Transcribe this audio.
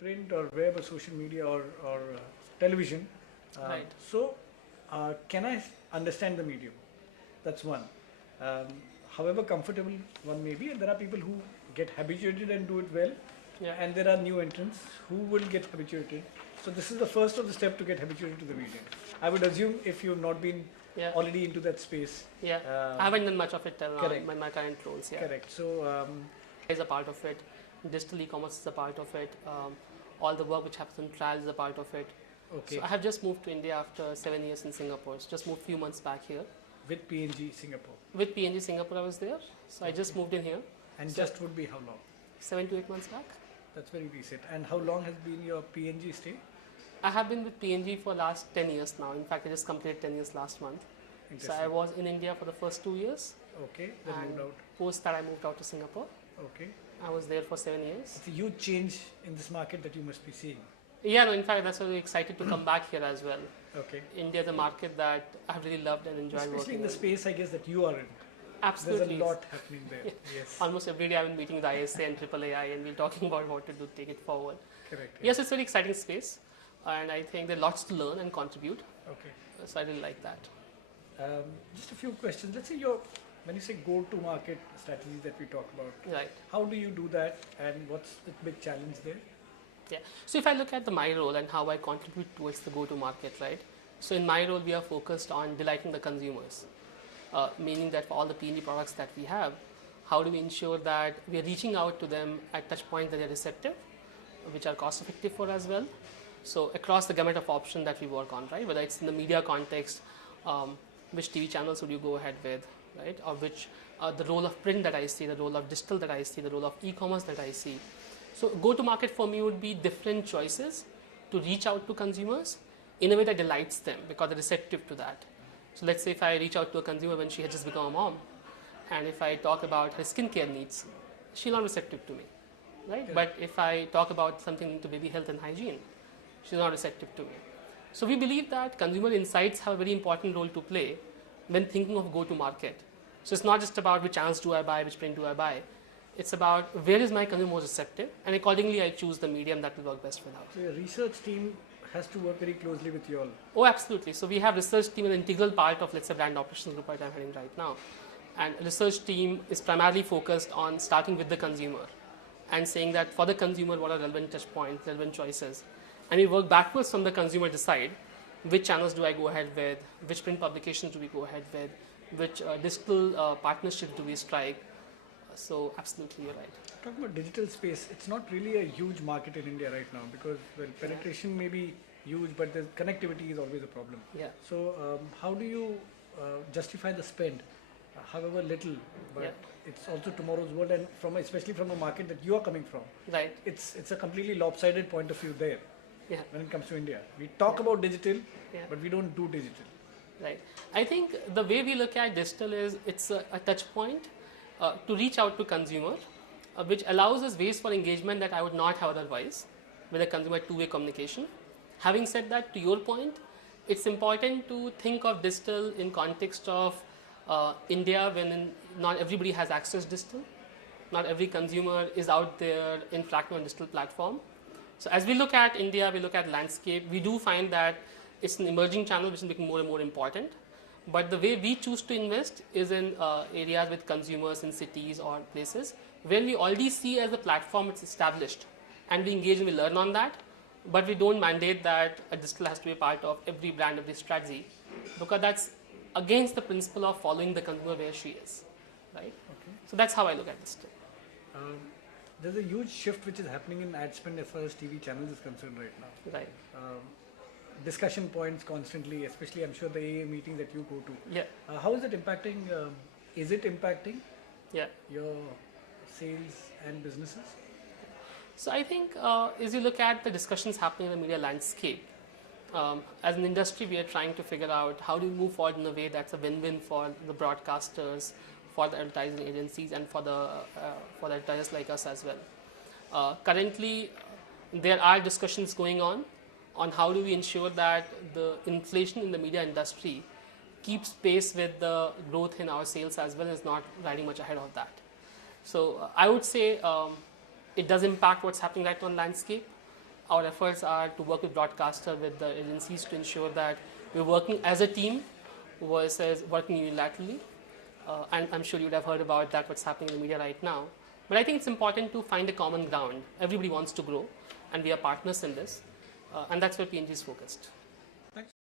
print or web or social media or television. Right. Can I understand the medium? That's one. Um, However comfortable one may be, and there are people who get habituated and do it well, Yeah. and there are new entrants who will get habituated. So this is the first of the step to get habituated to the medium. I would assume if you've not been Yeah. already into that space. Yeah. Um, I haven't done much of it till now correct. in my current roles. Yeah. Correct. So Is a part of it. Digital e-commerce is a part of it. All the work which happens in trials is a part of it. okay, So I have just moved to India after 7 years in Singapore. So just moved a few months back here. with PNG Singapore, With PNG Singapore, I was there. So I just moved in here and So- just would be how long? 7 to 8 months back. That's very recent. And how long has been your PNG stay? I have been with PNG for last 10 years now. In fact, I just completed 10 years last month. So Interesting. I was in India for the first 2 years. Okay, then And moved out. post that, I moved out to Singapore. Okay, I was there for 7 years. it's a huge change in this market that you must be seeing. Yeah, no, in fact, that's why we're excited to come back here as well. Okay, India is a market that I've really loved and enjoyed especially working in the space I guess that you are in. Absolutely. There's a lot happening there. Yes, Almost every day I've been meeting with ISA and AAAI and we're talking about what to do to take it forward. correct. Yes, it's a very exciting space and I think there are lots to learn and contribute. Okay. So I really like that. Just a few questions. Let's say when you say go-to-market strategy that we talk about, Right. how do you do that, and what's the big challenge there? Yeah. So if I look at my role and how I contribute towards the go-to-market, right? So in my role, we are focused on delighting the consumers, meaning that for all the P&G products that we have, how do we ensure that we are reaching out to them at touch points that are receptive, which are cost effective for as well. So across the gamut of options that we work on, right? Whether it's in the media context, which TV channels would you go ahead with, right? Or which the role of print that I see, the role of digital that I see, the role of e-commerce that I see. So go-to-market for me would be different choices to reach out to consumers in a way that delights them because they're receptive to that. So let's say if I reach out to a consumer when she has just become a mom, and if I talk about her skincare needs, she's not receptive to me, right? Yeah. But if I talk about something to baby health and hygiene, she's not receptive to me. So we believe that consumer insights have a very important role to play when thinking of go-to-market. So it's not just about which channels do I buy, which print do I buy. It's about where is my consumer most receptive, and accordingly I choose the medium that will work best for her. So your research team has to work very closely with you all. Oh, absolutely. So we have research team an integral part of, let's say, brand operations group that I'm heading right now. And research team is primarily focused on starting with the consumer and saying that for the consumer, what are relevant touch points, relevant choices. And we work backwards from the consumer decide which channels do I go ahead with, which print publications do we go ahead with, which digital partnerships do we strike. So absolutely, you're right. Talking about digital space, it's not really a huge market in India right now because penetration may be huge, but the connectivity is always a problem. Yeah. So how do you justify the spend, however little, but Yeah. it's also tomorrow's world, and especially from a market that you are coming from, Right. it's a completely lopsided point of view there Yeah. when it comes to India. We talk about digital, Yeah. but we don't do digital. Right. I think the way we look at digital is it's a touch point to reach out to consumer, which allows us ways for engagement that I would not have otherwise with a consumer two-way communication. Having said that, to your point, it's important to think of digital in context of India when not everybody has access to digital. Not every consumer is out there interacting on digital platform. So as we look at India, we look at landscape, we do find that it's an emerging channel which is becoming more and more important. But the way we choose to invest is in areas with consumers in cities or places where we already see as a platform it's established and we engage and we learn on that. But we don't mandate that a digital has to be a part of every brand, every strategy, because that's against the principle of following the consumer where she is, right? Okay. So that's how I look at digital. There's a huge shift which is happening in ad spend as far as TV channels is concerned right now. Right. Discussion points constantly, especially I'm sure the AA meetings that you go to. Yeah. How is it impacting? Is it impacting Yeah. your sales and businesses? So I think as you look at the discussions happening in the media landscape, as an industry, we are trying to figure out how do we move forward in a way that's a win-win for the broadcasters, for the advertising agencies, and for the advertisers like us as well. Currently, there are discussions going on how do we ensure that the inflation in the media industry keeps pace with the growth in our sales as well as not riding much ahead of that. So I would say it does impact what's happening right now on landscape. our efforts are to work with broadcaster, with the agencies to ensure that we're working as a team versus working unilaterally. And I'm sure you'd have heard about that, what's happening in the media right now. But I think it's important to find a common ground. Everybody wants to grow, and we are partners in this, and that's where P&G is focused.